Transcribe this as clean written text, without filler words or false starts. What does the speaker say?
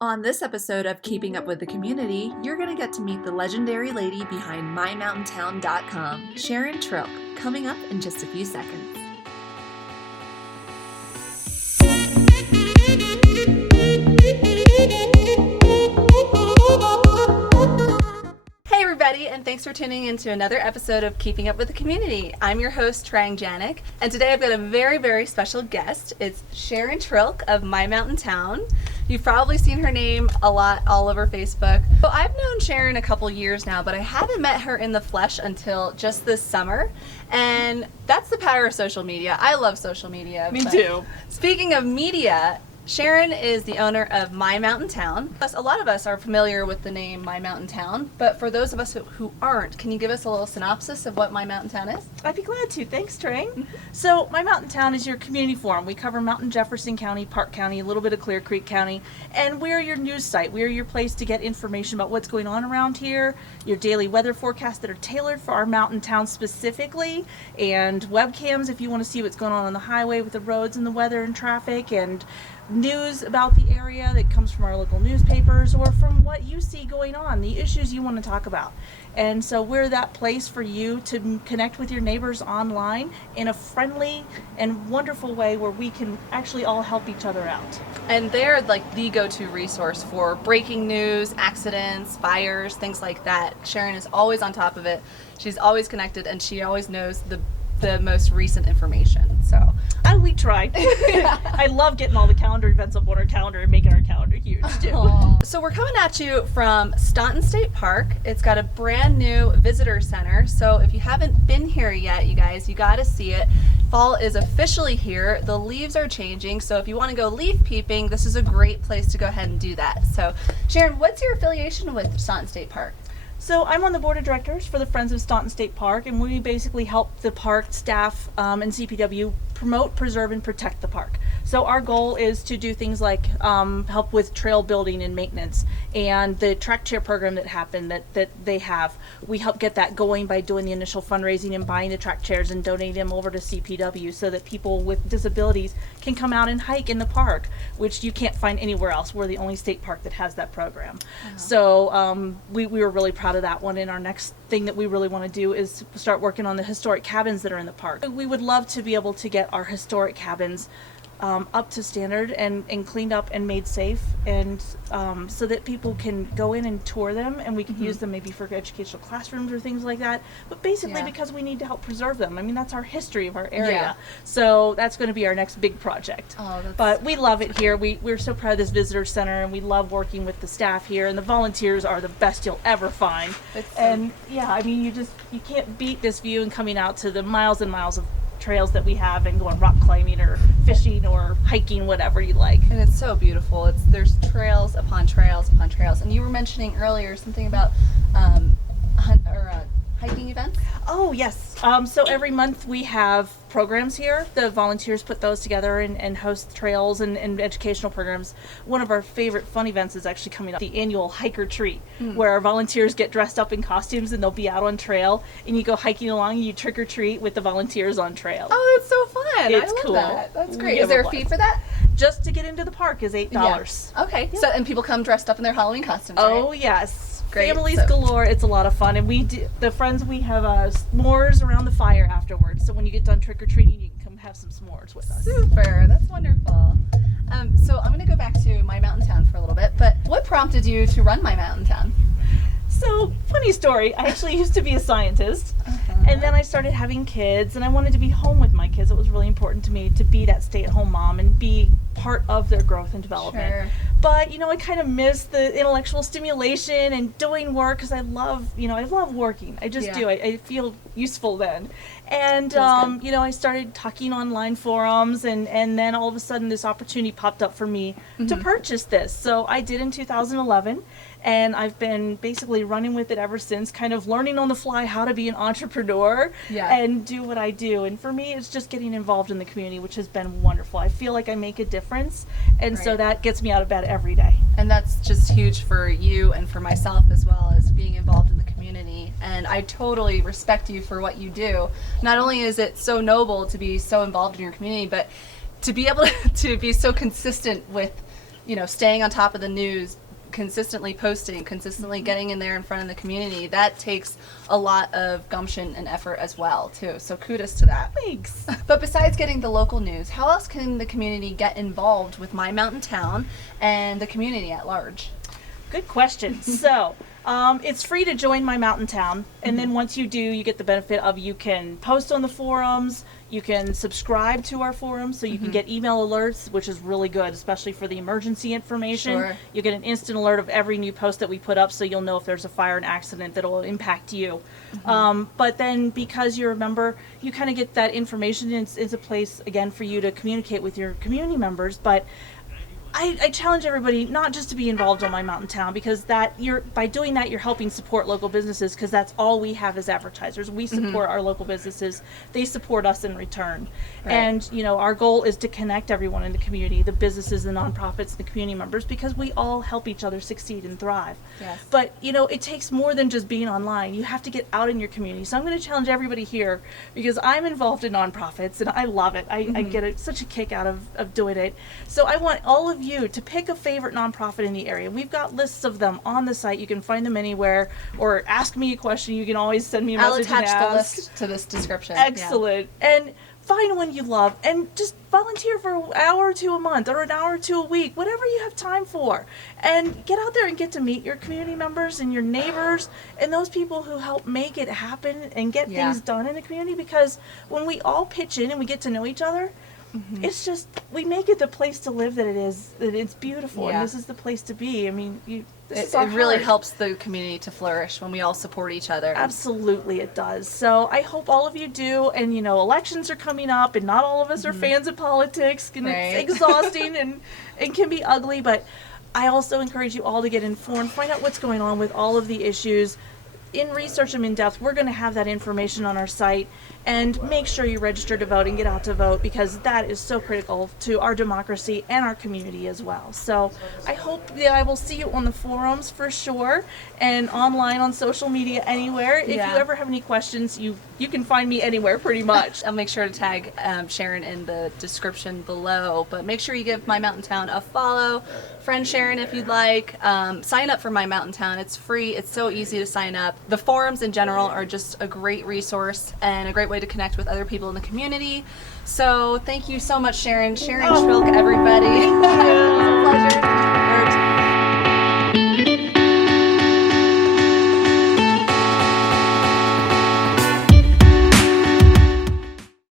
On this episode of Keeping Up with the Community, you're going to get to meet the legendary lady behind MyMountainTown.com, Sharon, coming up in just a few seconds. Hey everybody, and thanks for tuning in to another episode of Keeping Up with the Community. I'm your host, Trang, Janick, and today I've got a very, very special guest. It's Sharon of My Mountain Town. You've probably seen her name a lot all over Facebook. So I've known Sharon a couple years now, but I haven't met her in the flesh until just this summer. And that's the power of social media. I love social media. Me too. Speaking of media, Sharon is the owner of My Mountain Town. A lot of us are familiar with the name My Mountain Town, but for those of us who aren't, can you give us a little synopsis of what My Mountain Town is? I'd be glad to. Thanks, Trang. So, My Mountain Town is your community forum. We cover Mountain Jefferson County, Park County, a little bit of Clear Creek County, and we're your news site. We're your place to get information about what's going on around here, your daily weather forecasts that are tailored for our mountain town specifically, and webcams if you want to see what's going on the highway with the roads and the weather and traffic, and news about the area that comes from our local newspapers or from what you see going on, the issues you want to talk about. And so we're that place for you to connect with your neighbors online in a friendly and wonderful way where we can actually all help each other out. And they're like the go-to resource for breaking news, accidents, fires, things like that. Sharon is always on top of it. She's always connected, and she always knows the most recent information. So we tried. I love getting all the calendar events up on our calendar and making our calendar huge too. So we're coming at you from Staunton State Park. It's got a brand new visitor center. So if you haven't been here yet, you guys, you got to see it. Fall is officially here. The leaves are changing. So if you want to go leaf peeping, this is a great place to go ahead and do that. So Sharon, what's your affiliation with Staunton State Park? So I'm on the board of directors for the Friends of Staunton State Park, and we basically help the park staff and CPW promote, preserve, and protect the park. So our goal is to do things like help with trail building and maintenance, and the track chair program that they have. We help get that going by doing the initial fundraising and buying the track chairs and donating them over to CPW so that people with disabilities can come out and hike in the park, which you can't find anywhere else. We're the only state park that has that program. So we were really proud of that one, and our next thing that we really want to do is start working on the historic cabins that are in the park. We would love to be able to get our historic cabins up to standard and cleaned up and made safe, and so that people can go in and tour them, and we can use them maybe for educational classrooms or things like that, but basically because we need to help preserve them. I mean, that's our history of our area. So that's going to be our next big project. But we love it here. We're so proud of this visitor center, and we love working with the staff here, and the volunteers are the best you'll ever find. And I mean, you can't beat this view and coming out to the miles and miles of trails that we have and going rock climbing or fishing or hiking, whatever you like. And it's so beautiful. There's trails upon trails upon trails. And you were mentioning earlier something about hiking events? Oh, yes. So every month we have programs here. The volunteers put those together and host trails and educational programs. One of our favorite fun events is actually coming up, the annual Hiker Treat, where our volunteers get dressed up in costumes and they'll be out on trail, and you go hiking along and you trick or treat with the volunteers on trail. Oh, that's so fun. It's I love cool. That. That's great. Is there a fee for that? Just to get into the park is $8. Yeah. Okay. Yeah. So, and people come dressed up in their Halloween costumes, right? Oh, yes. Great. Families galore. It's a lot of fun, and we do, the friends, we have s'mores around the fire afterwards. So when you get done trick or treating, you can come have some s'mores with us. Super. That's wonderful. So I'm going to go back to My Mountain Town for a little bit. But what prompted you to run My Mountain Town? So, funny story. I actually used to be a scientist, and then I started having kids, and I wanted to be home with my kids. It was really important to me to be that stay-at-home mom and be part of their growth and development. Sure. But, I kind of miss the intellectual stimulation and doing work, because I love working. I just do. I feel useful then. And, I started talking online forums, and then all of a sudden this opportunity popped up for me to purchase this. So I did in 2011. And I've been basically running with it ever since, kind of learning on the fly how to be an entrepreneur and do what I do. And for me, it's just getting involved in the community, which has been wonderful. I feel like I make a difference, and so that gets me out of bed every day. And that's just huge for you and for myself as well, as being involved in the community. And I totally respect you for what you do. Not only is it so noble to be so involved in your community, but to be able to be so consistent with staying on top of the news, consistently posting, consistently getting in there in front of the community, that takes a lot of gumption and effort as well too. So kudos to that. Thanks. But besides getting the local news, how else can the community get involved with My Mountain Town and the community at large? Good question. So, it's free to join My Mountain Town, and then once you do, you get the benefit of you can post on the forums, you can subscribe to our forums, so you can get email alerts, which is really good, especially for the emergency information. Sure. You get an instant alert of every new post that we put up, so you'll know if there's a fire and accident that will impact you. But then, because you're a member, you kind of get that information, and it's a place, again, for you to communicate with your community members. But I challenge everybody not just to be involved on My Mountain Town, because by doing that you're helping support local businesses, because that's all we have as advertisers. We support our local businesses. They support us in return. Right. And our goal is to connect everyone in the community, the businesses, the nonprofits, the community members, because we all help each other succeed and thrive. Yes. But it takes more than just being online. You have to get out in your community. So I'm going to challenge everybody here, because I'm involved in nonprofits and I love it. I get such a kick out of doing it. So I want all of you to pick a favorite nonprofit in the area. We've got lists of them on the site. You can find them anywhere, or ask me a question. You can always send me a I'll message and attach the ask. list to this description. Excellent. And find one you love and just volunteer for an hour or two a month, or an hour or two a week, whatever you have time for. And get out there and get to meet your community members and your neighbors and those people who help make it happen and get things done in the community, because when we all pitch in and we get to know each other, it's just, we make it the place to live that it is, that it's beautiful, and this is the place to be. I mean, it really helps the community to flourish when we all support each other. Absolutely it does. So I hope all of you do, and elections are coming up, and not all of us are fans of politics, and it's exhausting and can be ugly, but I also encourage you all to get informed, find out what's going on with all of the issues, research them in depth. We're going to have that information on our site, and make sure you register to vote and get out to vote, because that is so critical to our democracy and our community as well. So I hope that I will see you on the forums for sure, and online on social media, anywhere. If you ever have any questions, you can find me anywhere pretty much. I'll make sure to tag Sharon in the description below, but make sure you give My Mountain Town a follow. Friend Sharon if you'd like. Sign up for My Mountain Town. It's free. It's so easy to sign up. The forums in general are just a great resource and a great way to connect with other people in the community. So thank you so much, Sharon. Sharon Trilk, everybody. It was a pleasure.